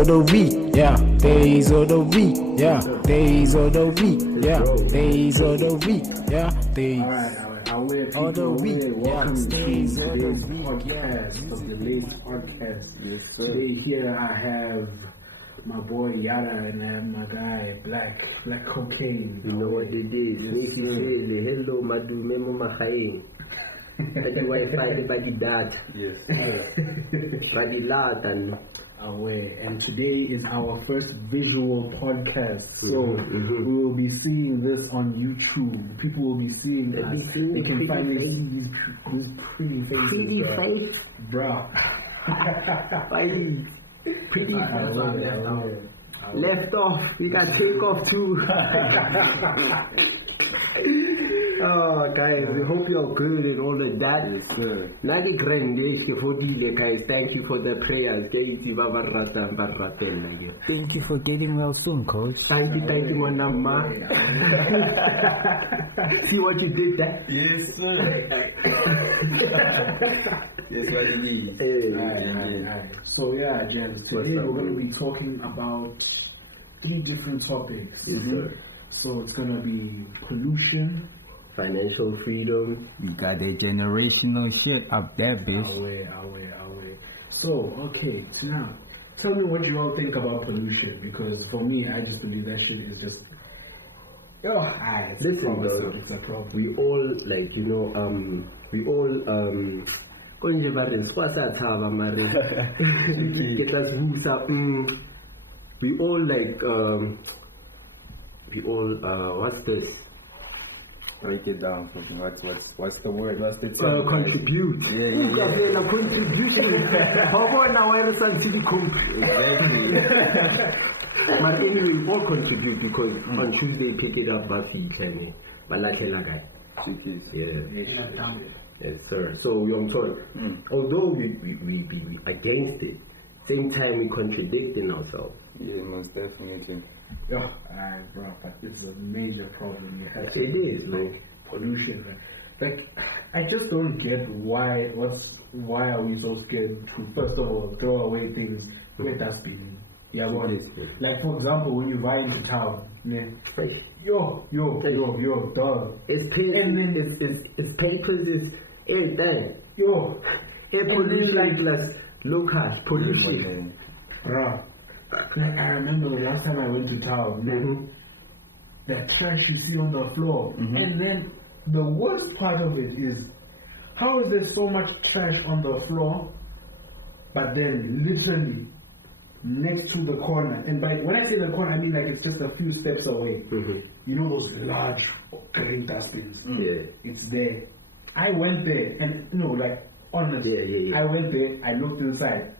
of the week, yeah. Days of the week, yeah. Days of the week, yeah. Days of the week, yeah. Days. Of the week, welcome to today's podcast of the late podcast. Yes, sir. Today here I have my boy Yada and I have my guy Black Cocaine. You know what it is? Nisi Sele, hello Madume Mamahain. That the Wi-Fi by the dad. Yes. By the lad and away. And today is our first visual podcast. So we will be seeing this on YouTube. People will be seeing us. They can finally see these pretty faces. pretty face, bro. pretty face left off. You can take off too. Oh guys, we hope you're good and all of that. Yes, sir. Nagi guys, thank you for the prayers. Thank Thank you for getting well soon, coach. you, Manama. See what you did there? Yes, sir. Yes, what it means. Alright. So yeah, gents, today we're going to be talking about 3 different topics. Yes, sir. So it's going to be pollution, financial freedom. you got the generational shit up there, bitch. Away. So, okay, so now, tell me what you all think about pollution, because for me, I just believe that shit is just, Listen, bro, it's a problem. we all, like, you know, we all, we all, like, what's this? Break it down for me. What's the word? What's the term? Contribute. Yeah. Contribution. How about now? I understand Exactly. But anyway, we all contribute because on Tuesday pick it up, but we can. Yes, sir. So Young Ton, although we against it, same time we contradicting ourselves. Yeah, most definitely. Bro, but it's a major problem you have. It is, man. Pollution, man. Like, I just don't get why are we so scared to, first of all, throw away things with us being. Yeah, what is it? Like, for example, when you ride into town, man, yo, dog. It's papers, it's everything. Yo, Air pollution plus low-cost pollution. Like, I remember the last time I went to town, the trash you see on the floor. And then the worst part of it is, how is there so much trash on the floor, but then literally next to the corner, and when I say the corner, I mean like it's just a few steps away. You know those large green dustbins? Yeah. It's there. I went there, and like honestly, I went there, I looked inside,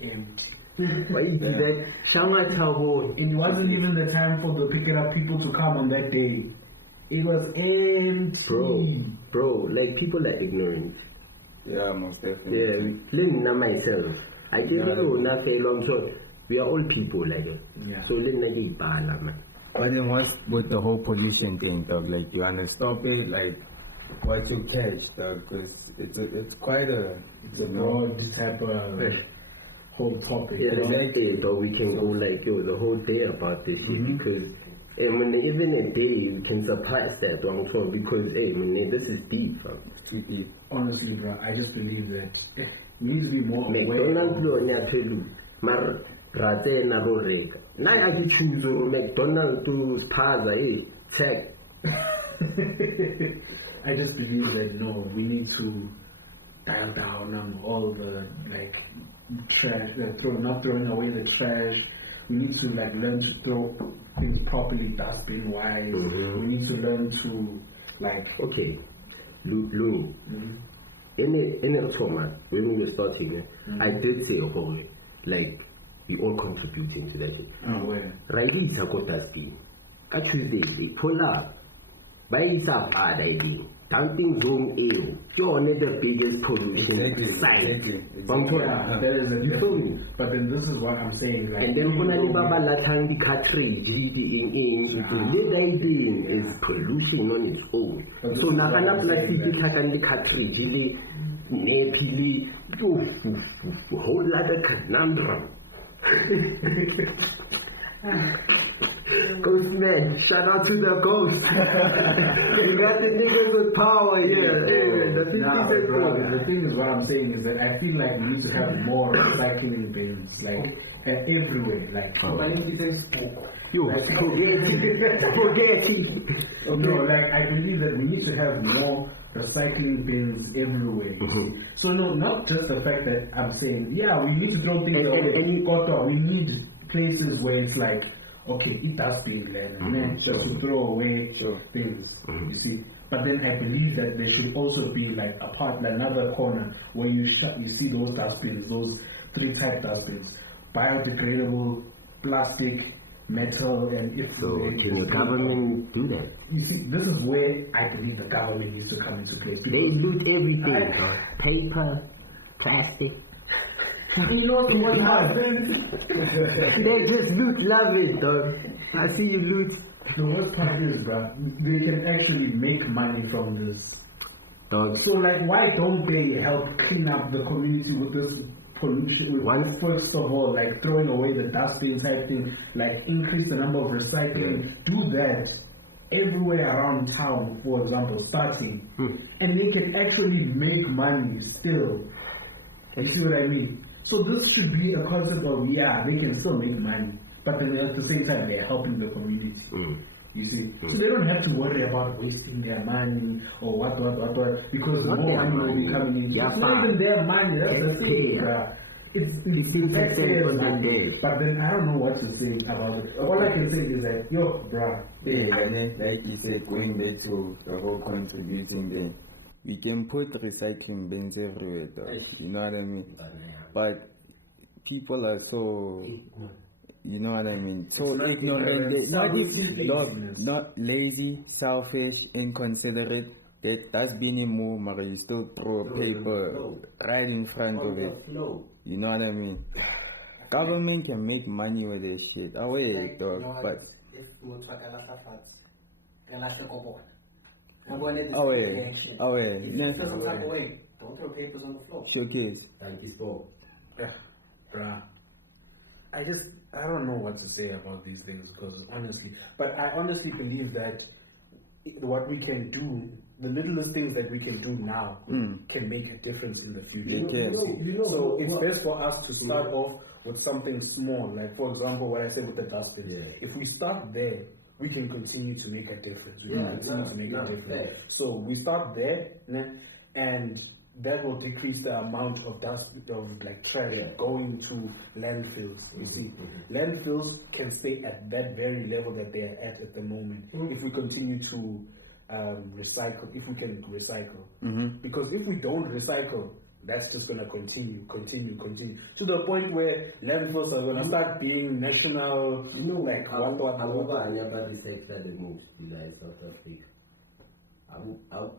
empty. Why you do that? It wasn't even the time for the pick it up people to come on that day. It was empty. Bro, like people are ignorant. Yeah, most definitely. Yeah, Lynn myself. I didn't know nothing long shot. We are all people like it. Yeah. So Lynn man. But then what's with the whole pollution thing, dog? Like, you wanna stop it? Like, what to catch, dog? Because it's quite a broad type of whole topic. Yeah, exactly. So we can go like the whole day about this shit because when even a day we can surpass that long term because this is deep, fam. It's too deep. Honestly, bro, I just believe that we need to be more aware. McDonald's now I can choose McDonald's to Spaza, check. I just believe that we need to dial down on all the trash, not throwing away the trash. We need to learn to throw things properly, dustbin wise. We need to learn to okay, Louis. In a format when we were starting, I did say we all contributing to that. Right, it's a good dustbin. At Tuesday, they pull up. By it's a bad idea. Dumping zone A, you're not the biggest pollution site. There is a difference. But then this is what I'm saying. And then when I the cartridge, the idea is pollution on its own. So now I plastic the cartridge, whole lot of conundrum. Ghost man, shout out to the ghost. You got the niggas with power here. The 50 Nah, Cent bro, ghost. the thing is, what I'm saying is that I feel like we need to have more recycling bins, like everywhere. Like, Yo, spaghetti. no, like I believe that we need to have more recycling bins everywhere. So no, not just the fact that I'm saying, yeah, we need to throw things away. We need places where it's like, okay, it does be land, just to throw away things. You see. But then I believe that there should also be like a part, another corner where you see those dustbins, those 3 type dustbins: biodegradable, plastic, metal, and if So can the government do that? You see, this is where I believe the government needs to come into place. They loot everything. Paper, plastic. You know what happens? They just loot, love it, dog. I see you loot. The worst part is, bro, they can actually make money from this. Dog. So, like, why don't they help clean up the community with this pollution? First of all, like, throwing away the dustbin type thing, like, increase the number of recycling. Do that everywhere around town, for example, starting. And they can actually make money still. You see what I mean? So this should be a concept of, yeah, they can still make money, but then at the same time, they're helping the community. You see? So they don't have to worry about wasting their money or what, because Not more their money will be money. coming in. Yeah, It's not even their money, that's the thing, bruh. It's taxpayers' money. But then I don't know what to say about it. All I can say is that, yo, bruh. Yeah, and then, like you said, going back to the whole contributing thing, we can put recycling bins everywhere, though. You know what I mean? But people are so, you know what I mean? So ignorant. Not lazy, selfish, inconsiderate. That's being a move, but you still throw a paper right in front of it. You know what I mean? Government can make money with this shit. Away, dog. But don't throw papers on the floor. Showcase. Thank you, Paul. Bruh. I don't know what to say about these things because honestly, but I honestly believe that what we can do, the littlest things that we can do now can make a difference in the future. So it's best for us to start off with something small, like for example, what I said with the dustbins. Yeah. If we start there, we can continue to make a difference. We can continue to make a difference. So we start there, and that will decrease the amount of dust, of like trash going to landfills. You see, landfills can stay at that very level that they are at the moment if we continue to recycle. If we can recycle, because if we don't recycle, that's just gonna continue to the point where landfills are gonna start being national. Like our South Africa. Our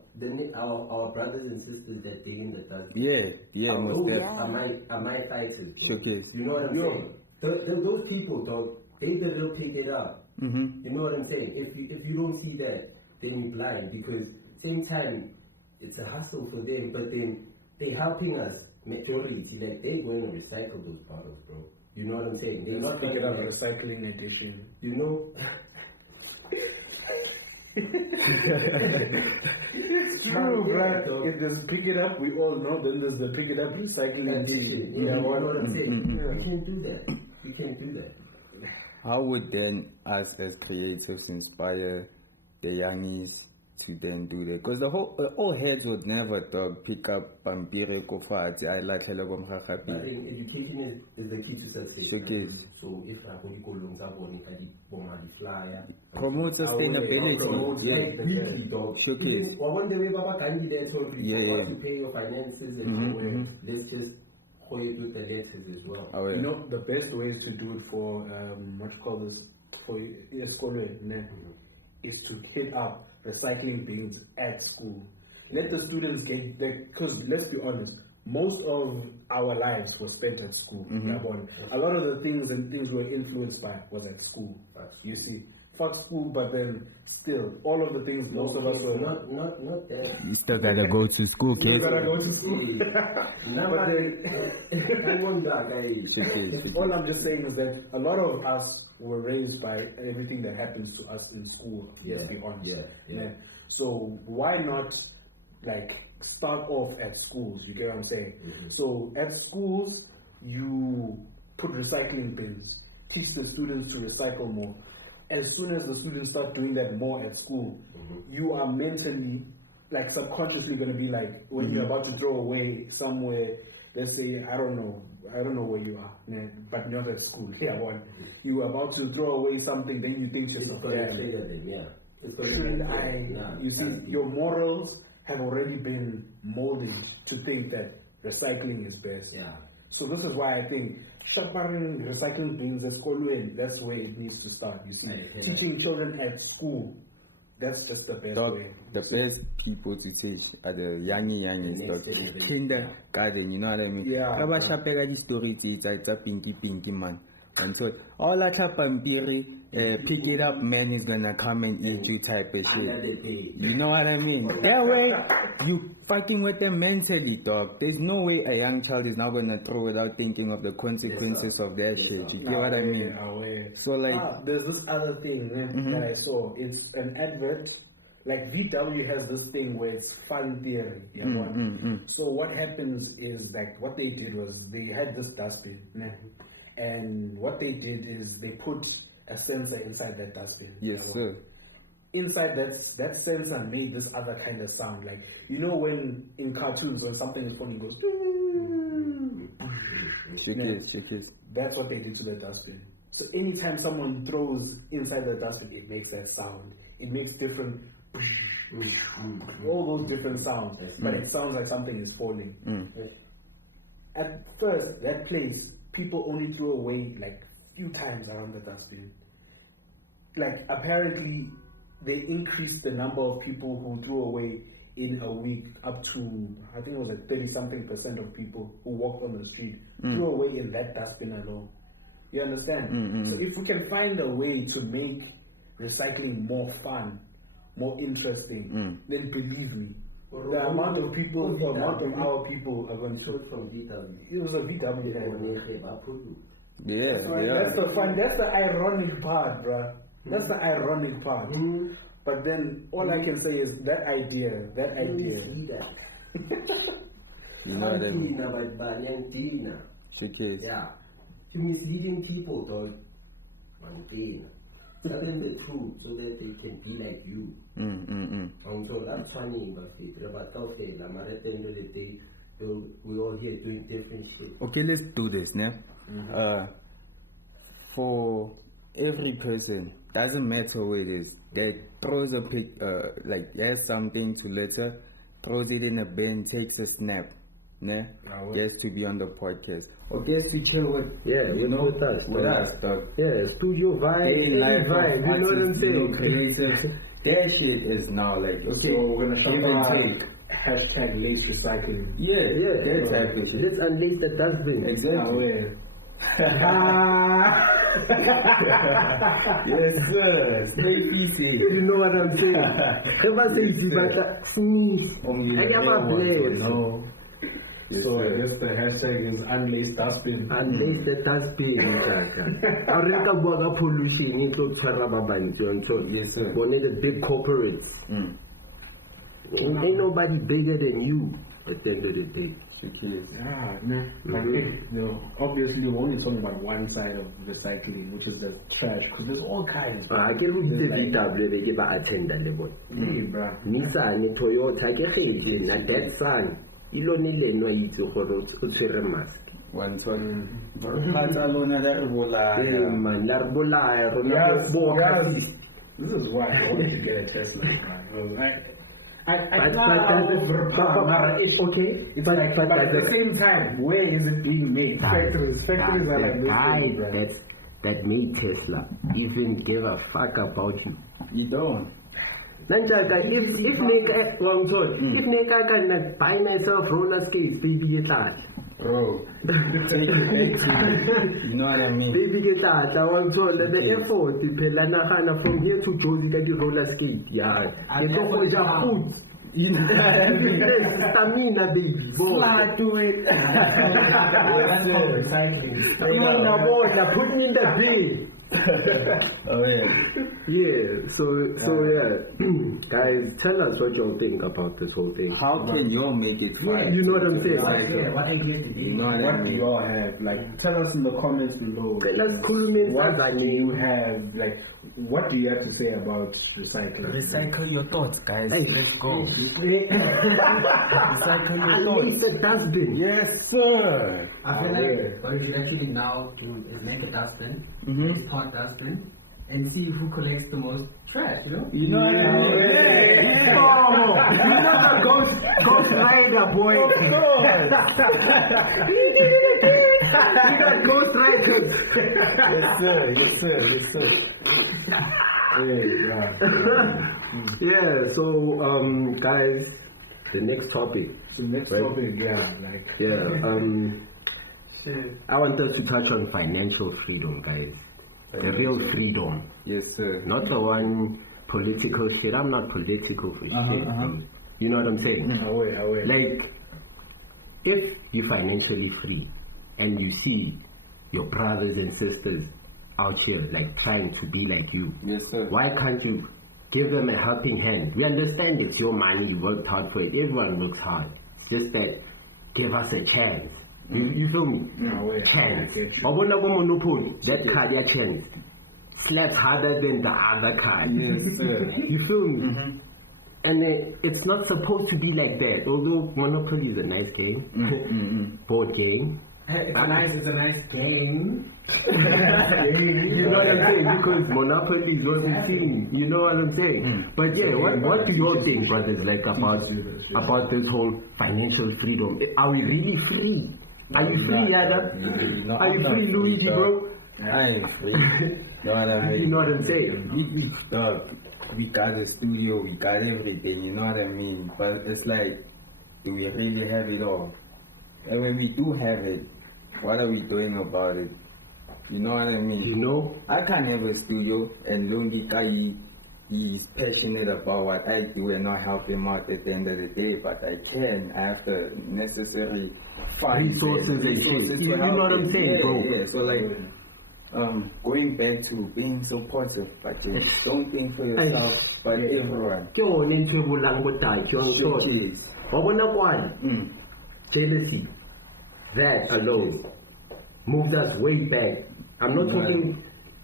brothers and sisters that dig in the dust. Most definitely. Are my fighters. Showcase. You know what I'm saying? Those people, dog, they the real pick it up. You know what I'm saying? If you don't see that, then you're blind, because same time it's a hustle for them, but then they helping us majority, like they're going to recycle those bottles, bro. You know what I'm saying? They're not pick it up recycling edition. You know. It's true, bro. If there's pick it up, we all know. Then there's the pick it up recycling edition. You know what I'm saying? We can do that. We can do that. How would then us as creatives inspire the youngies to then do that? Because the all heads would never pick up pampire kofati. I like hello I think education is the key to success. Showcase. So if I go to flyer, promote sustainability. Showcase. To pay your finances and let's just hold it with the letters as well. You know, the best ways to do it for what you call this, for school is to hit up recycling bins at school. Let the students get there, because let's be honest, most of our lives were spent at school. A lot of the things we were influenced by was at school. You see, fuck school, but then still, all of the things most of us are. Not that. You still gotta go to school, You kids. gotta go to school. But then, all I'm just saying is that a lot of us were raised by everything that happens to us in school. Let's be honest. Yeah. So why not, like, start off at schools? You get what I'm saying? Mm-hmm. So at schools, you put recycling bins, teach the students to recycle more. As soon as the students start doing that more at school, you are mentally, like, subconsciously going to be like, when you're about to throw away somewhere, let's say, I don't know where you are, but not at school. You are about to throw away something, then you think to yourself, shouldn't I? You see, your morals have already been molded to think that recycling is best. Yeah. So this is why I think shaparing recycling bins at school, that's where it needs to start. You see, teaching children at school, that's just the best way. The best people to teach are the young stuff. Kindergarten, you know what I mean? Yeah. Raba shapega di story it's a pinky man. And so all that pampiri, pick it up, man is gonna come and eat you type of shit. You know what I mean? That way, you fucking with them mentally, dog. There's no way a young child is now gonna throw without thinking of the consequences of that shit. You get what I mean? So like, there's this other thing that I saw. It's an advert. Like VW has this thing where it's fun theory. So what happens is, like, what they did was they had this dustbin. And what they did is they put a sensor inside that dustbin. Yes, sir. Inside that sensor made this other kind of sound. Like, you know when in cartoons when something is falling, it goes. Shake it. That's what they did to the dustbin. So anytime someone throws inside the dustbin, it makes that sound. It makes different, all those different sounds. But it sounds like something is falling. At first, that place, people only threw away like few times around the dustbin. Like, apparently they increased the number of people who threw away in a week up to, I think it was like 30-something% of people who walked on the street threw away in that dustbin alone. You understand? So if we can find a way to make recycling more fun, more interesting, then believe me, the amount of people, the amount of our people are going to. From VW. It was a VW head. Yeah. That's the fun. That's the ironic part, bruh. That's the ironic part. But then all I can say is that idea. You know what I mean? Yeah. You're misleading people, dog. Tell them the truth so that they can be like you. So that's funny, but at the end of the day, we're all here doing different shit. Okay, let's do this now. For every person, doesn't matter who it is, that throws a pic, like has something to litter, throws it in a bin, takes a snap. Gets to be on the podcast. Or gets to chill with, with us, dog. Yeah, studio vibe, vibe. You know what I'm saying? Creators. That shit is now like, okay, so we're gonna give and take. Hashtag lace recycling. That type of shit. Let's unleash the dustbin. Exactly. Yes, sir. Stay PC. You know what I'm saying? Ever say you better sneeze. I am a blessed. No. Yes, so I guess the hashtag is unlace dustbin. Unlace the dustbin. I reckon about pollution. It's not terrible. Yes, sir. One of the big corporates. Ain't nobody bigger than you at the end of the day. Obviously we're only talking about one side of recycling, which is the trash, because there's all kinds. I can read the VW, they give a attendant level. Nissan, Toyota, that son. You don't need no eat to hold a mask. One time. This is why I wanted to get a Tesla. It's okay. It's but at the same time, where is it being made? Factories are like this. That made Tesla even give a fuck about you. You don't. If Neka can buy myself roller skates, baby, it's hard. Bro, take it back to you know what I mean? Baby get that, I want to the effort, from here to Josie got the roller skate, yeah. They go for your food. You know what I mean? Stamina, baby. Slide to it. That's called recycling. Put me in the bin. Oh yeah. Yeah, so yeah. Guys, tell us what y'all think about this whole thing. How can y'all make it fun? You know what I'm saying? Yeah, what ideas do You know what I What do mean? you all have? Like, tell us in the comments below. Let's culminate What that do you name. have? Like, what do you have to say about recycling? Recycle your thoughts, guys. Hey. Let's go. Recycle your At thoughts. least a dustbin. Yes, sir. I feel like what you should actually now do is make a dustbin, this pot dustbin, and see who collects the most trash, you know? You know what I mean? Yeah. Oh, you know the Ghost Rider, boy. We got Ghost Riders. Yes, sir. Yes, sir. Yes, sir. Yeah, so guys, the next topic. The next Right. topic, yeah, like. Yeah, I want us to touch on financial freedom, guys. The real freedom. Yes, sir. Not the one political shit. I'm not political for shit. Bro. You know what I'm saying? Away. Like, if you're financially free and you see your brothers and sisters out here like trying to be like you, Yes, sir. why can't you give them a helping hand? We understand it's your money, you worked hard for it. Everyone works hard. It's just that give us a chance. You feel me? Chance. I get you. Obona go monopoly, that card ya chance slaps harder than the other card. Yes, sir. You feel me? And it's not supposed to be like that. Although Monopoly is a nice game, board game. It's a nice game. You know what I'm saying? Because Monopoly is what we're seeing. You know what I'm saying? But yeah, what do you all think, brothers, like about this whole financial freedom? Are we really free? Are you free, Adam? Are you free, Luigi, bro? I ain't free. Know what I mean? You know what I'm saying? Dog, we got the studio, we got everything, you know what I mean? But it's like, do we really have it all? And when we do have it, what are we doing about it? You know what I mean? You know? I can't have a studio and Lungi Kai, he's passionate about what I do and not help him out at the end of the day, but I can. I have the necessary funds Resources and shit. You know what I'm saying, bro? Yeah, so like, going back to being supportive, but just don't think for yourself, but everyone. Ke one ntho e bolang botai, ke yona ntho. Shit. Wa bona kwana? Jealousy, that alone moves us way back. I'm not talking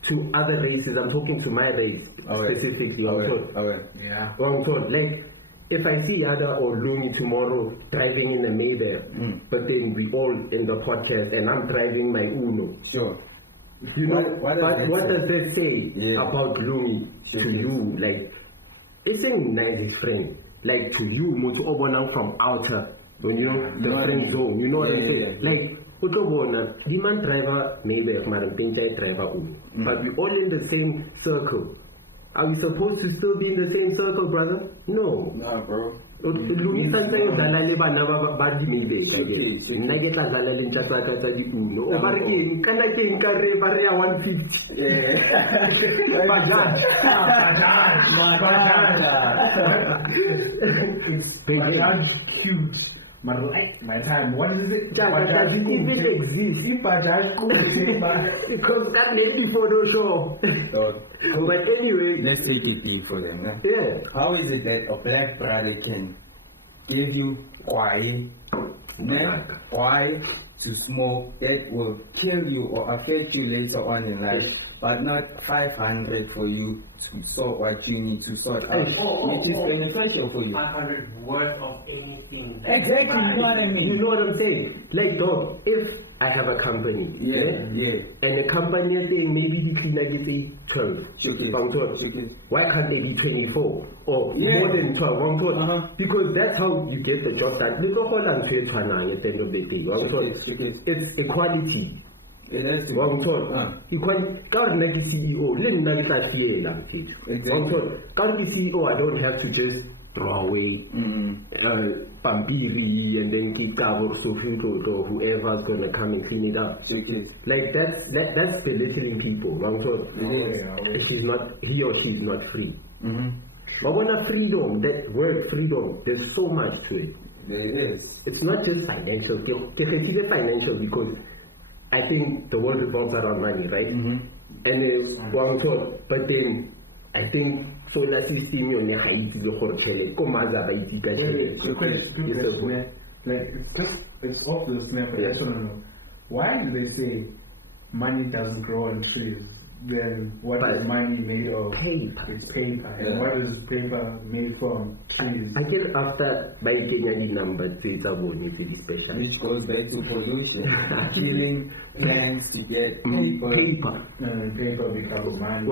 to other races, I'm talking to my race specifically. Yeah. Like, if I see Ada or Lumi tomorrow driving in a Maybach, but then we all in the podcast and I'm driving my Uno. Sure. You know, what does that say about Lumi to you? Like, it's saying nice his friend. Like, to you, Mutu Obonang from outer, when you know, the friend zone. You know what I'm saying? Like, the man driver, maybe madam Pinjai driver, but we all in the same circle. Are we supposed to still be in the same circle, brother? No. Nah, bro. Lunisa tsa yo dala le bana ba di maybe ka ke nna ke tla dala le ntsa tsa tsa di uno o ba re ke kana ke nka re ba re ya 150 It's Bajaj cute. My time. What is it? Does it even exist? Because that lady Photoshop. But anyway, let's take it deep for them. Nah? Yeah. How is it that a black brother can give you quiet to smoke that will kill you or affect you later on in life, but not 500 for you to sort what you need to sort out? It is beneficial for you. 500 worth of anything. Exactly, you know what I mean? You know what I'm saying? Like, dog, if I have a company, and the company is saying maybe the cleaner gets 12, why can't they be 24 or more than 12? Because that's how you get the job done. We don't hold on to it at the end of the day. It's equality. Equality. CEO, CEO, I don't have to just throw away Pampiri and then kick or Sofito or whoever's gonna come and clean it up. Like that's belittling people. He or she's not free. But when a freedom, that word freedom, there's so much to it. There is. It's not just financial. They consider financial because I think the world revolves around money, right? And but then I think solar system you ne haiti le gore chele ko maza ba itse ka chele. Like it's off the snap. I just want to know, why do they say money doesn't grow on trees? Then what is money made of? Paper. It's paper. And what is paper made from? Trees. I get after by getting the number it's a special. Which goes back to pollution. Killing plants to get paper. Paper becomes money.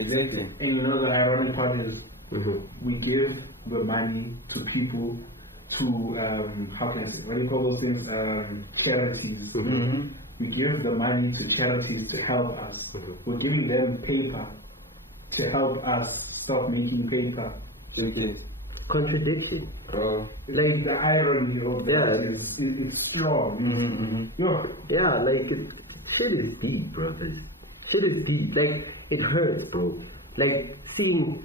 Exactly. And you know the ironic part is we give the money to people to how can I say, what do you call those things? Charities. We give the money to charities to help us. We're giving them paper to help us stop making paper. Contradiction. Like the irony of that is it's strong. Yeah, like shit is deep, brothers. Shit is deep. Like it hurts, bro. Like seeing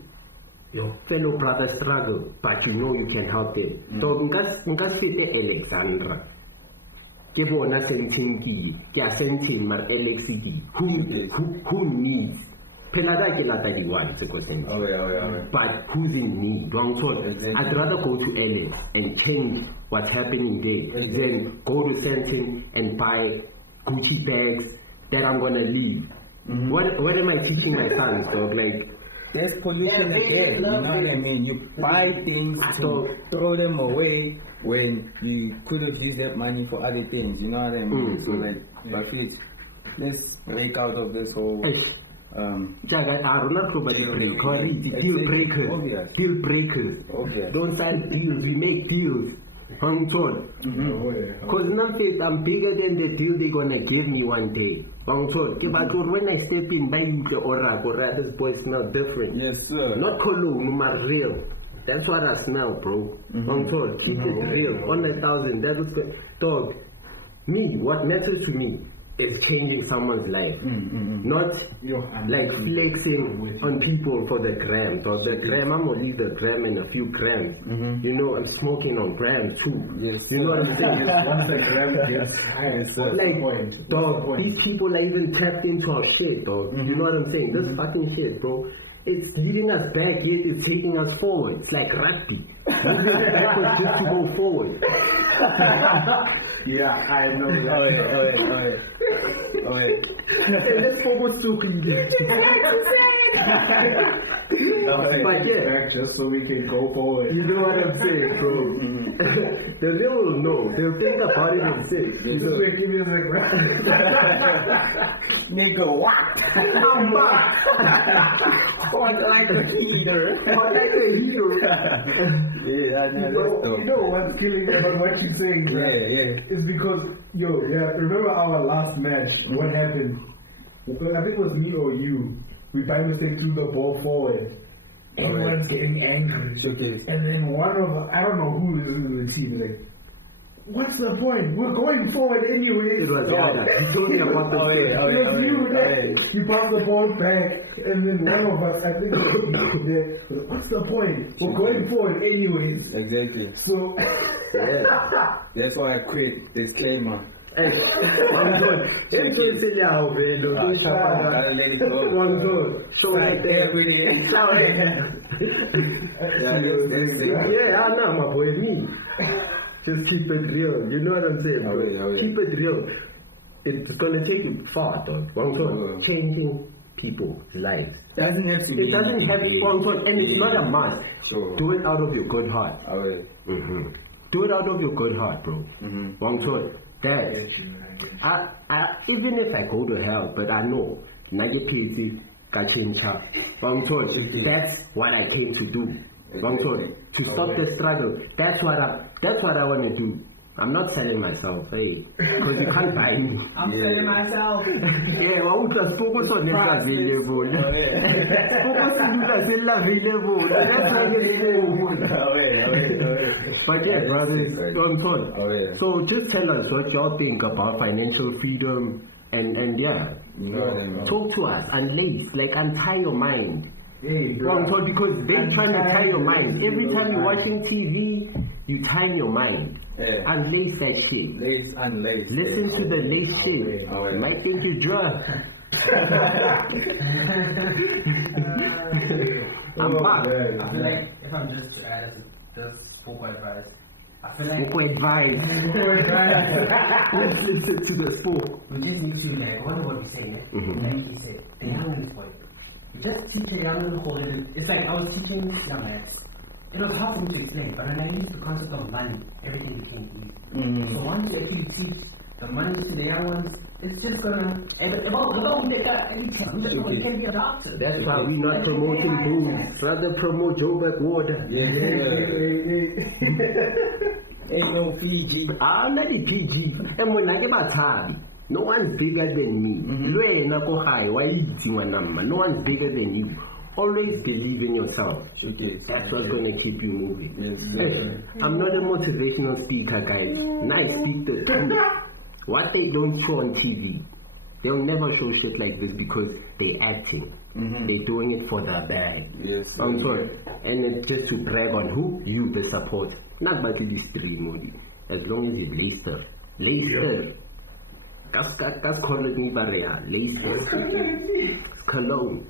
your fellow brothers struggle, but you know you can help them. So nkas fete Alexandra. Ke bona sentinki ke a sentin mar LXD who needs phela ka ke lata di one se ko sent but who's in need don't talk. I'd rather go to Alex and change what's happening there than go to Sentin and buy Gucci bags that I'm gonna leave. What am I teaching my sons, dog? Like there's pollution again, you know what I mean? You buy things to throw them away when you could have used that money for other things, you know what I mean? So like, let's break out of this whole deal breakers. Don't sign deals, we make deals. Because nothing, I'm bigger than the deal they're gonna give me one day. When I step in, buy the aura, this boy smell different. Yes, sir. Not cologne, but real. That's what I smell, bro. Keep it real. 100,000. That was dog. Me, what matters to me is changing someone's life, not like flexing on people for the grams. Or the gram, I'm gonna leave the gram in a few grams. You know, I'm smoking on grams too. Yes, you know what I'm saying? Once the gram gets high, like, dog, these people are even tapped into our shit, dog. You know what I'm saying? This fucking shit, bro. It's leading us back, yet it's taking us forward. It's like rugby. Moving backwards just to go forward. Yeah, I know. Hey, let's focus to but yeah, just so we can go forward. You know what I'm saying, bro? The real will know. They'll think about it and say, you know, give me like nigga, what? I'm back. What like a heater? What like a heater? Yeah, I know. You know what's killing me about what you're saying, right? Yeah. It's because, remember our last match? What happened? I think it was me or you. We by mistake threw the ball forward. Everyone's getting angry. And then one of I don't know who is in the team, like, what's the point? We're going forward anyway. It was He told me about the it was you that you passed the ball back, and then one of us, I think, what's the point? We're going forward anyways. Exactly. So that's why I quit. Disclaimer. Hey, show right there. Yeah, I know, my boy, me. Just keep it real. You know what I'm saying, bro? Keep it real. It's gonna take you far, dog. Changing people's lives. It doesn't have to be. It doesn't have to be, and it's not a must. Sure. Do it out of your good heart. Do it out of your good heart, bro. That even if I go to hell, but I know that's what I came to do. To stop the struggle. That's what I want to do. I'm not selling myself, hey, because you can't buy me. I'm selling myself. Yeah, well, the focus on this available. Focus on this available. But yeah, brothers, so just tell us what y'all think about financial freedom and yeah, talk to us, untie your mind. Hey, bro. Because they're trying to tie your mind. Every time you're watching TV, you time your mind. Unlace that shit. Unlace. Listen to the lace shit. You might think you're drunk. I'm back. I feel like if I'm just to add just spoke advice. I feel like spoke advice. Let's listen to the spoke. We just need to what he's saying. Like he said, the young boy. Just teach a young hold it. It's like I was teaching young maths. It was hard for me to explain, but when I used the concept of money, everything became easy. So once you actually teach the money to the young ones, it's just gonna. You can be a doctor. That's why we're not promoting booze. Rather promote Joburg water. Ain't no PG. I'm not a PG. And when I get my time. No one's bigger than me. No one's bigger than you. Always believe in yourself. That's what's going to keep you moving. I'm not a motivational speaker, guys. I speak the truth. What they don't show on TV, they'll never show shit like this because they're acting. They're doing it for the bag. I'm sorry. And it's just to brag on who? You, the support. Not about the stream, as long as you laster. That's called me Barea, laces, cologne.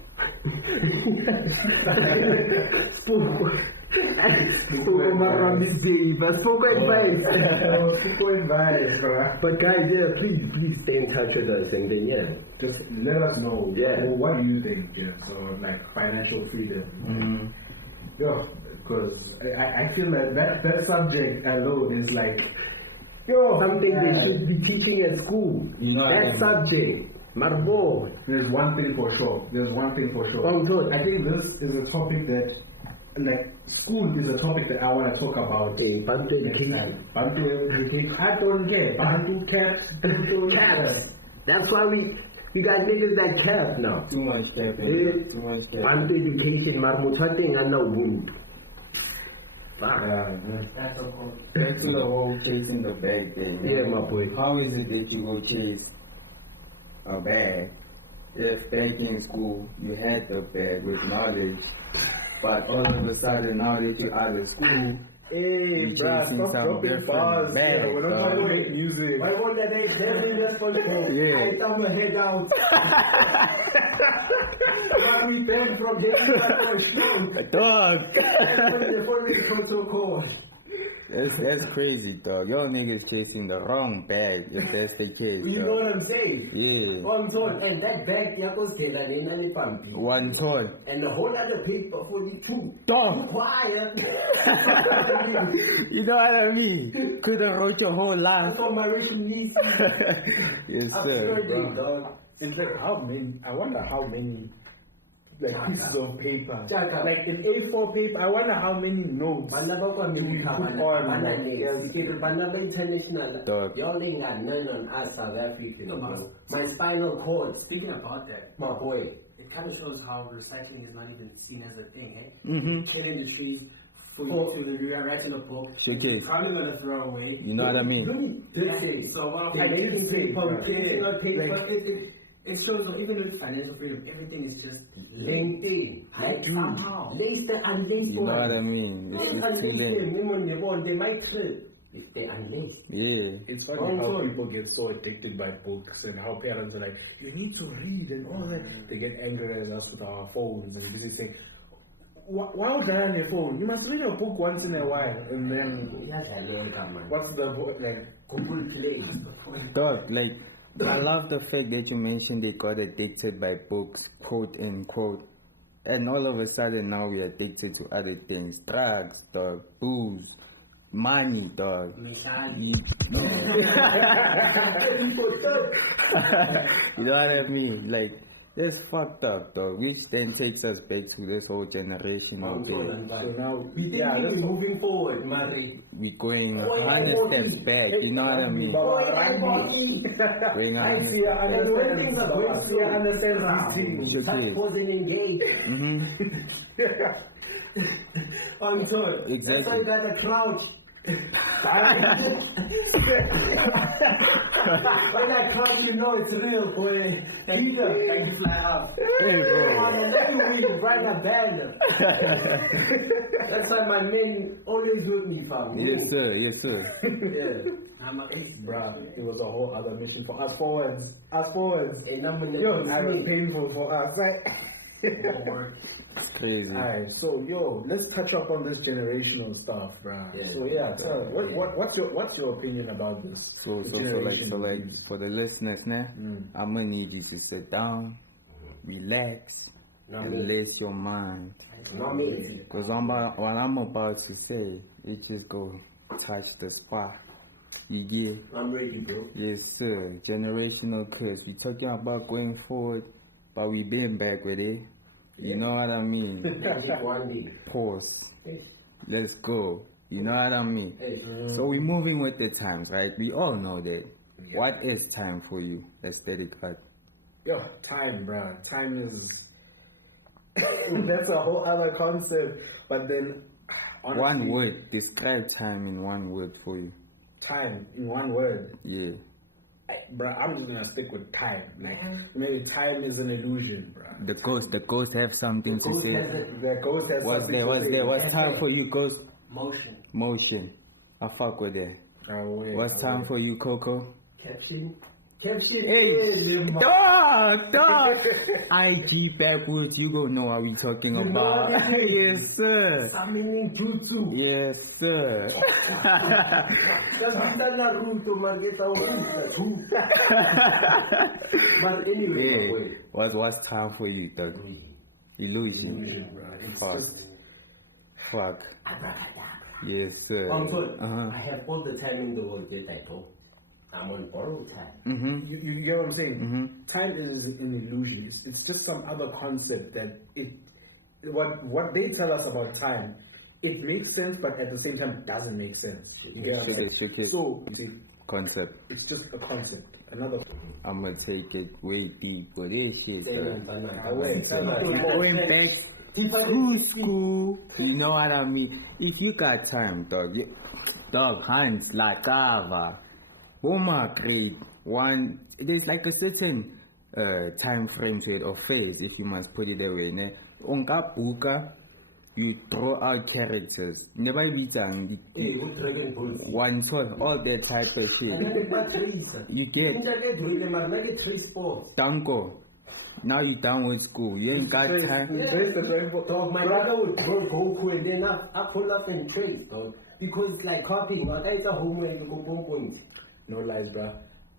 Spoke advice. But guys, please stay in touch with us and then just let us know. What do you think? So like financial freedom. Because I feel that subject alone is like. Something they should be teaching at school. That subject. Marbo. There's one thing for sure. I think this is a topic that, like, school is a topic that I want to talk about. Bantu education. I don't get. Bantu cats. That's why we got niggas that cap now. Too much cap. Bantu education. Marmutwating and now wound. That's so cool. Back to the whole chasing the bag thing. Yeah, my boy. How is it that you go chase a bag if back in school you had the bag with knowledge, but all of a sudden now that you're out of school, hey, bruh, stop dropping bars. We're not trying to make music. Why won't that they definitely just for the I thumb my head out. What we beg from them dog. Before so cold. That's crazy, dog. Y'all niggas chasing the wrong bag, if that's the case. You know what I'm saying? Yeah. One ton. And that bag, one ton. And the whole other paper for you too. Dog. Quiet. You know what I mean? Could have wrote your whole life. For my recent niece. Yes, sir. In fact, I wonder how many pieces of paper. Like in A4 paper, I wonder how many notes. Dog. Y'all ain't got none on us South Africans. My spinal cord. Speaking about that, my boy, it kind of shows how recycling is not even seen as a thing, eh? Killing the trees for you to rewrite in a book. You're probably going to throw away. You know what I mean? So, it shows that even with financial freedom, everything is just linked in. Somehow. Laced and unlaced. You know what I mean? It's too late. They might trip if they unlaced. Yeah. It's funny how people get so addicted by books and how parents are like, you need to read and all that. They get angry at us with our phones and busy saying, why would I on your phone? You must read a book once in a while. And then, what's the book like? Dog, like, I love the fact that you mentioned they got addicted by books, quote unquote, and all of a sudden now we're addicted to other things, drugs, dog, booze, money, dog. You know what I mean? Like, That's fucked up, dog. Which then takes us back to this whole generational thing. So now we're moving forward, Mari. We're going 100 steps back, you know what I mean? Going I see, when things are going slow, understand these things. Start pausing and engage. I'm sorry. Exactly. That's why you got the crouch. When I crouch, you know it's real, boy. Peter, can you fly up? Hey, bro. Right a band. That's why my men always with me, fam. Yes, sir. Yes, sir. Yeah. Bruh, it was a whole other mission for us forwards. Us forwards. Hey, Yo, that was painful for us. It's crazy. Alright, so let's touch up on this generational stuff, bruh. Yeah. So tell what's your opinion about this? So like for the listeners now, I'm gonna need you to sit down, relax, and lace your mind. Because what I'm about to say, it just go touch the spot. You get? I'm ready, bro. Yes, sir. Generational curse. We talking about going forward, but we been back with it. You know what I mean? Pause. Let's go. You know what I mean? So we're moving with the times, right? We all know that. Yeah. What is time for you, aesthetic art? Yo, time, bruh. Time is... That's a whole other concept. But then, honestly... One word. Describe time in one word for you. Time in one word? Yeah. Bruh, I'm just gonna stick with time. Like, maybe time is an illusion, bruh. The ghost have something to say. The ghost has something to say. What's time for you, ghost? Motion. I fuck with that. What's time for you, Coco? Caption. Hey, dog. IG backwards, you go know what we talking about. Yes, sir. Summoning jutsu. Yes, sir. But anyway, what's time for you, dog? Illusion. Fuck. Yes, sir. I have all the time in the world, I'm on borrowed time. You get what I'm saying? Time is an illusion. It's just some other concept that what they tell us about time, it makes sense, but at the same time it doesn't make sense. You get what I'm saying? So, you see, concept. It's just a concept. I'm gonna take it way deep with this shit. Going back to school, you know what I mean? If you got time, dog, hands like Ava. Grade 1, there's like a certain time frame to it or phase, if you must put it that way. Onka buka, you throw out characters. Never be done. One sort, all that type of shit. You get Danko. Now you done with school. You ain't got time. Dog, my brother would go Goku and then I pull up and trace, dog. Because it's like copying. It's a homework, you go points. No lies, bro.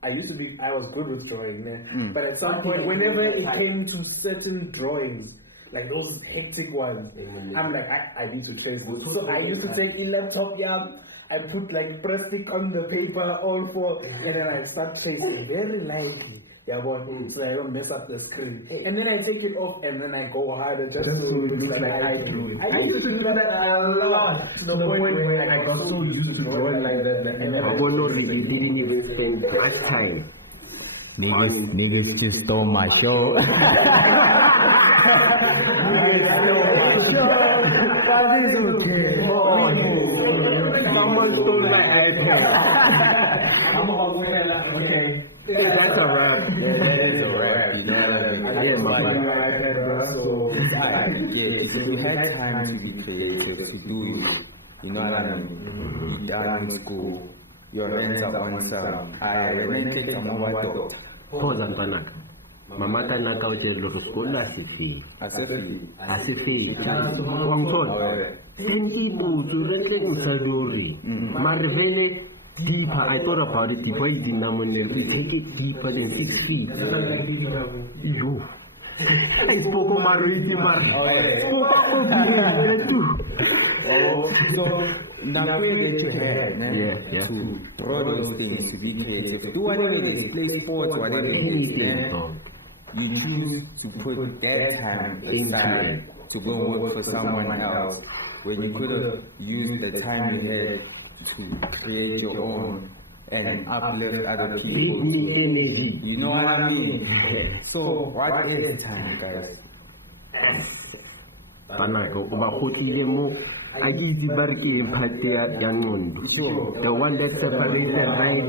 I was good with drawing, but at some point, whenever it came to certain drawings, like those hectic ones, I'm like, I need to trace this. So I used to take a laptop, I put like plastic on the paper, all four, and then I start tracing very lightly. So I don't mess up the screen. And then I take it off and then I go harder just so it looks like I drew it. I used to do that a lot. To the point where I got so used to drawing like that. And then you didn't even spend much time. Niggas just stole my show. That is okay. Someone stole my iPad. Okay. That's a wrap. That is a wrap. You know what I mean? If you had time to be creative, to do it, you know what I mean? Down in school, your hands are on some. I rented a mobile doctor. Pause and panic. Mama Tanaka was a local school as if he. As if he. One thought. 10 people to rent Salori. Marvele. Deeper, I thought about it deeper. We take it deeper than 6 feet. You. I spoke on my radio, So now that you have to draw those things, to be creative, do whatever it is, play sports, whatever it is. you choose to put that time aside to go work for someone else, when you could have used the time you had to create your own and uplift other people. Energy. You know what I mean? So what is time, guys? Banako kuba khotile mo a ke itse ba re ke impact ya ngcondo, the one that separates the right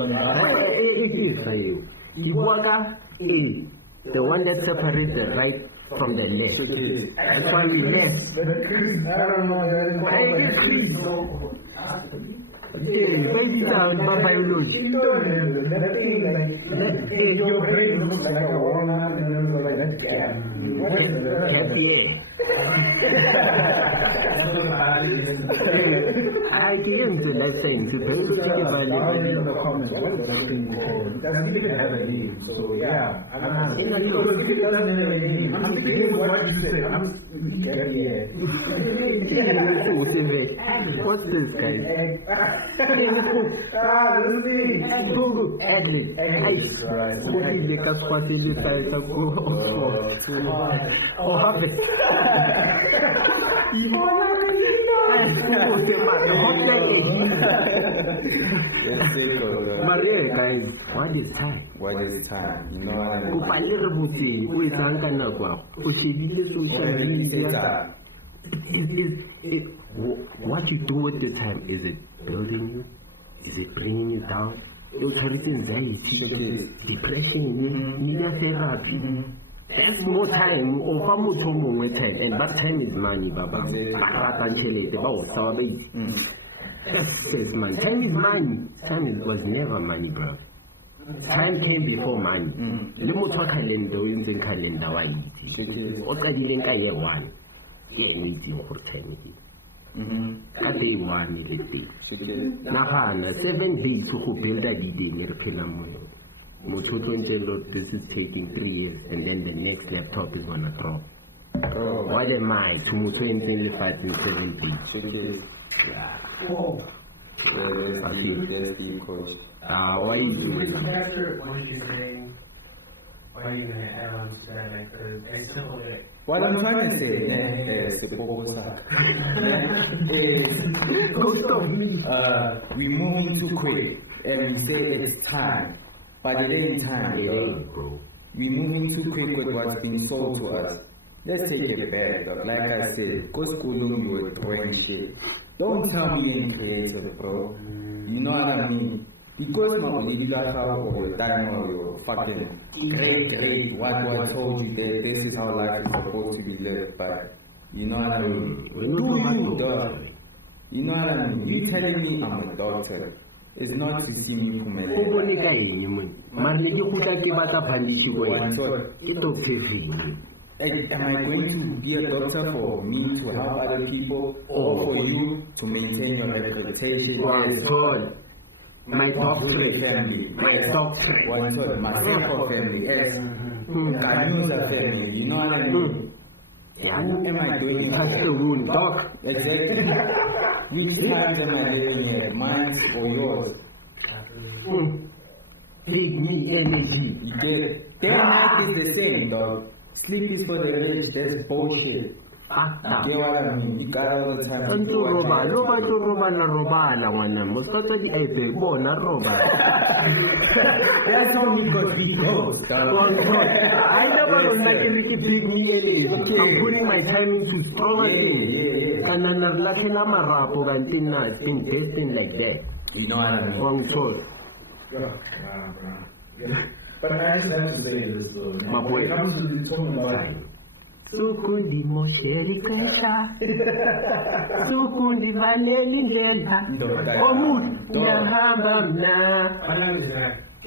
the one that separates the right from the left. That's why we left. The crease, I don't know, that is crease. Baby down my biology. That thing like your brain looks like a walnut and then it's like that gap. Gap, yeah. I didn't do that thing. So don't think about it. In the comments, what is that thing called? It doesn't even have a name. So yeah, I'm asking. Because if it doesn't have a name, I'm thinking what you said. What's this, guys? Google Adlib. Ice. What is the capacity size of or harvest? But yeah, guys, what is time? What is time? You know what I mean? What you do with your time, is it building you? Is it bringing you down? You'll try to anxiety, depression, need therapy. That's more time, or far more time, and that time is money, Baba. That says money. Time is money. Time was never money, bro. Time came before money. Lemotwa calendar, using calendar, why it is. What I didn't get one. Yeah, meeting for time. Day one, Nahana, 7 days to build a leading your Pinamo. This is taking 3 years, and then the next laptop is gonna drop. What am I? To Mutu fighting 7 days. Yeah. Oh. That's the coach. What are you doing? What are you saying? Why are you gonna add on to that? Like, I still what I'm trying to say is we move too quick and we say it's time, but it ain't time, bro. We moving too quick with what's being sold to us. Let's take it back, dog. Like I said, go school, you were throwing shit. Don't tell me any creative, bro. You know what I mean? Because my only or your time or your fucking great, what told you that this is how life is supposed to be lived by. You know what I mean? Do you, dog? You know what I mean? You telling me I'm a doctor. It's not to see me from a am I going to be a doctor for me to help other people or for you to maintain your reputation? My doctorate family, my doctorate, my circle family, yes, Kanusa family, you know what I mean? Yeah, am I doing touch the wound, doc? Exactly. Which times am I living here, mine or yours? Big me energy. Their life is the same, dog. Sleep is for the rich, that's bullshit. You know what I mean? You got all the time. That's only because we ghost. I never like a big me energy. I'm putting my time into stronger things. And I'm like in Amarapo and it's been destined like that. You know what I mean? Wrong choice. But I just have to say this though. My boy, it comes to talking about time. Sukundi mosheri kesha Sukundi vaneli ndlela Omuntu uyahamba mna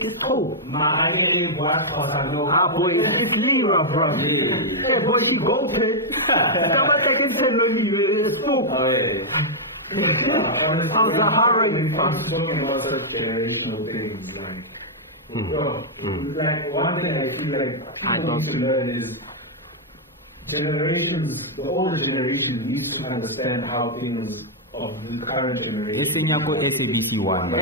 It's cool. Boy, it's Lira, bro. Hey, boy, she goated. Come on, take it to it's cool. How's the hurry? I'm talking about such generational things, like one thing I feel like people need to learn is the older generation needs to understand how things of the current generation. SABC 1.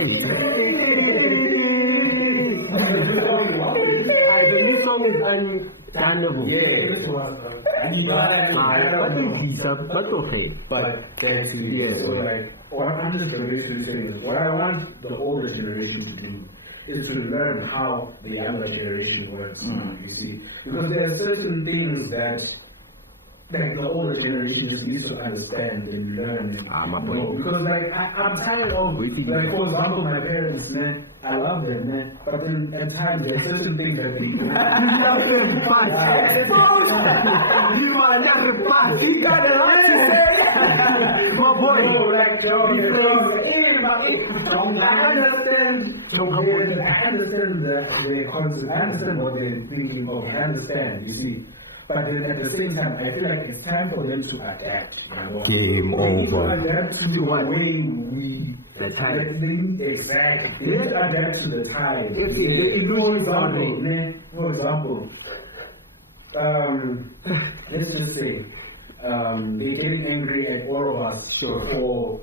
The new song is understandable. Yeah. But okay. But that's it. Yeah. So like, what I'm just basically saying is, what I want the older generation to do is to learn how the younger generation works. You see, because there are certain things that like the older generation just needs to understand and learn. My boy. Because like I'm tired of like, for example, my parents, man, I love them, man, but then at times there are certain things that they do. You are not repast. You got a lot to say. My boy. I understand the concept. I understand what they're thinking of. I understand, you see. But then at the same time, I feel like it's time for them to adapt. Game over. Adapt to the way we. The time. Exactly. They adapt to the time. For example, let's just say they're getting angry at all of us for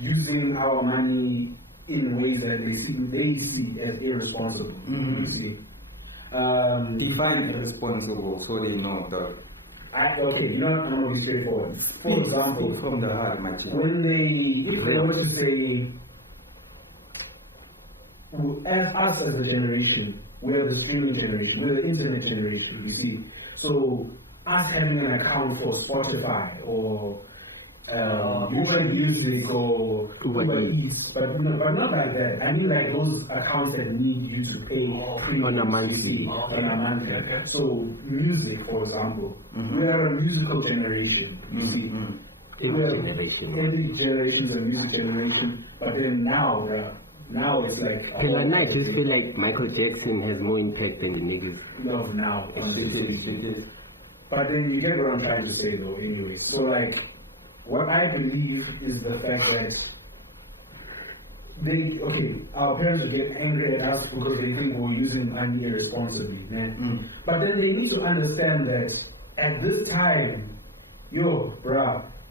using our money in ways that they see as irresponsible. You see. Define irresponsible so they know the. Okay, you know what? I'm going to be straightforward. For example, from the heart, my team. If they were to say, as us as a generation, we're the streaming generation, we're the internet generation, you see. So, us having an account for Spotify or Uber Music or Uber Eats, but not like that. I mean like those accounts that need you to pay on a monthly. So music, for example, we are a musical generation. You see, every generation is a music generation. But then now it's like. I just feel like Michael Jackson has more impact than the niggas. Now. But then you get what I'm trying to say, though. Anyway, so like. What I believe is the fact that our parents will get angry at us because they think we're using money irresponsibly. But then they need to understand that at this time,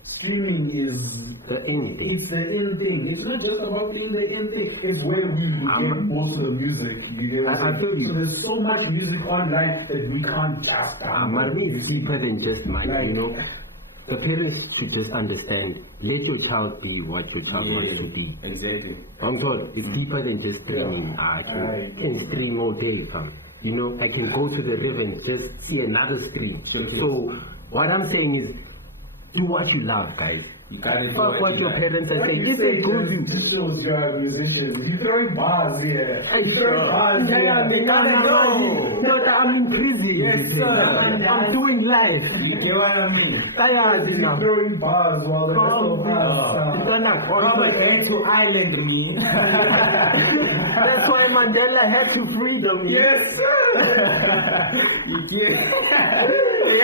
streaming is the in thing. It's the in thing. It's not just about being the in thing. It's where we get most of the music. You get I feel you. So there's so much music online that we can't just money is deeper than just money, you know. The parents should just understand, let your child be what your child wants to be. Exactly. I'm told, it's deeper than just streaming. I can stream all day, fam. You know, I can go to the river and just see another stream. So, what I'm saying is, do what you love, guys. You gotta do fuck what your parents are saying. You say good. This shows you are a musician. You're throwing bars here. You're throwing bars here. No, I'm in prison. Yes, sir. I'm doing life. You get what I mean? You're throwing bars while the rest of us. Robert had to island me. That's why Mandela had to freedom me. Yes, sir. You did.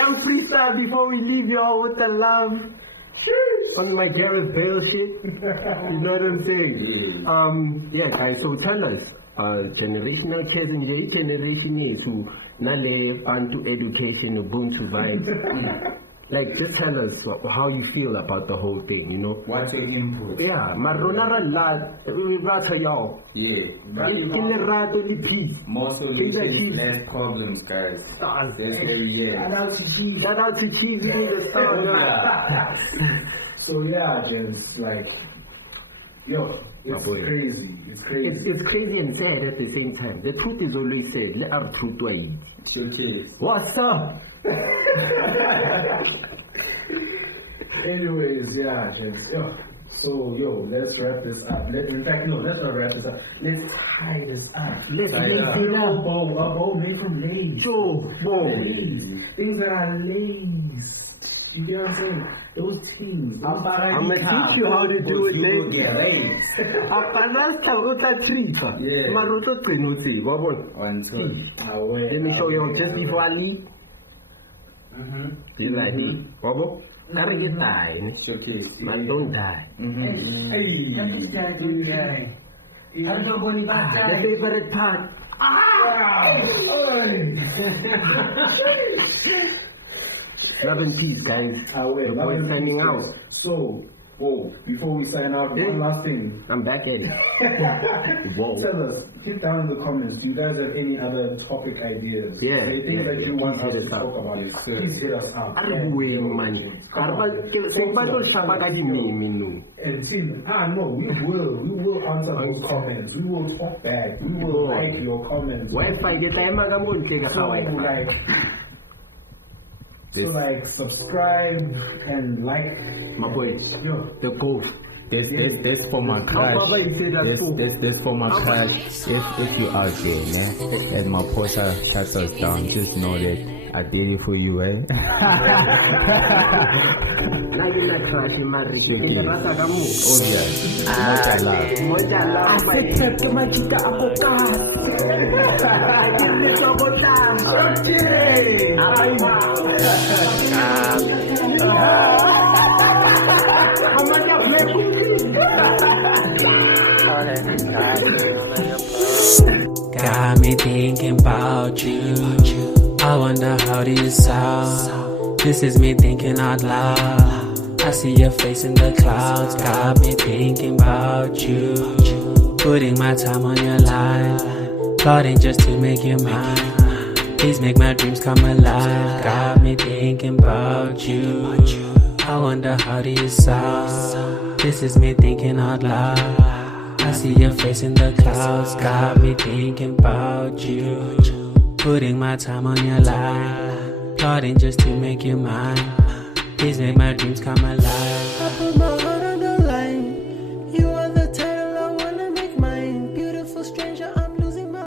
I'm freestyle before we leave y'all with the love. On my Gareth Bale shit. You know what I'm saying? Yeah, guys, so tell us, generational kids in the generation is who nale bantu education ubuntu vibes. Like, just tell us how you feel about the whole thing, you know? What's the input? Yeah, maronara lad, rata y'all. Yeah. Peace. More solutions, less problems, guys. Stars. That's where you get. Shout out to Cheesy the star. So yeah, there's like, it's crazy. It's crazy. It's crazy and sad at the same time. The truth is always said. Let our truth to eat. It's your kids. What's up? Anyways, so let's wrap this up. Let's not wrap this up. Let's tie this up. Let's make it up. A bow made from lace. Things that are laced. You get what I'm saying? Those things. I'm gonna teach you how to do it then. Let me show you just before I leave. You like it? Bobo? Gotta get die. Man, don't die. The favorite part. 11 piece, guys. The boy standing out. So, Whoa, before we sign out, one last thing. I'm back at it. Whoa. Tell us, hit down in the comments, do you guys have any other topic ideas? Yeah. Things that you want us to Hit us talk about? Please hit us up. I don't know, man. And team, no, we will answer those comments. We will talk back. We will like your comments. So like subscribe and like. My boys, the goal. That's for my crush. That's for my crush. If you out there, man, and my Porsche cuts us down, just know that I did it for you, eh? Now you're not trashing my Ricky. Oh yeah. Got me thinking about you. I wonder how do you sound. This is me thinking out loud. I see your face in the clouds. Got me thinking about you. Putting my time on your line. Plotting just to make you mine. Please make my dreams come alive. Got me thinking about you. I wonder how do you sound. This is me thinking out loud. I see your face in the clouds. Got me thinking about you. Putting my time on your line. Plotting just to make you mine. Please make my dreams come alive.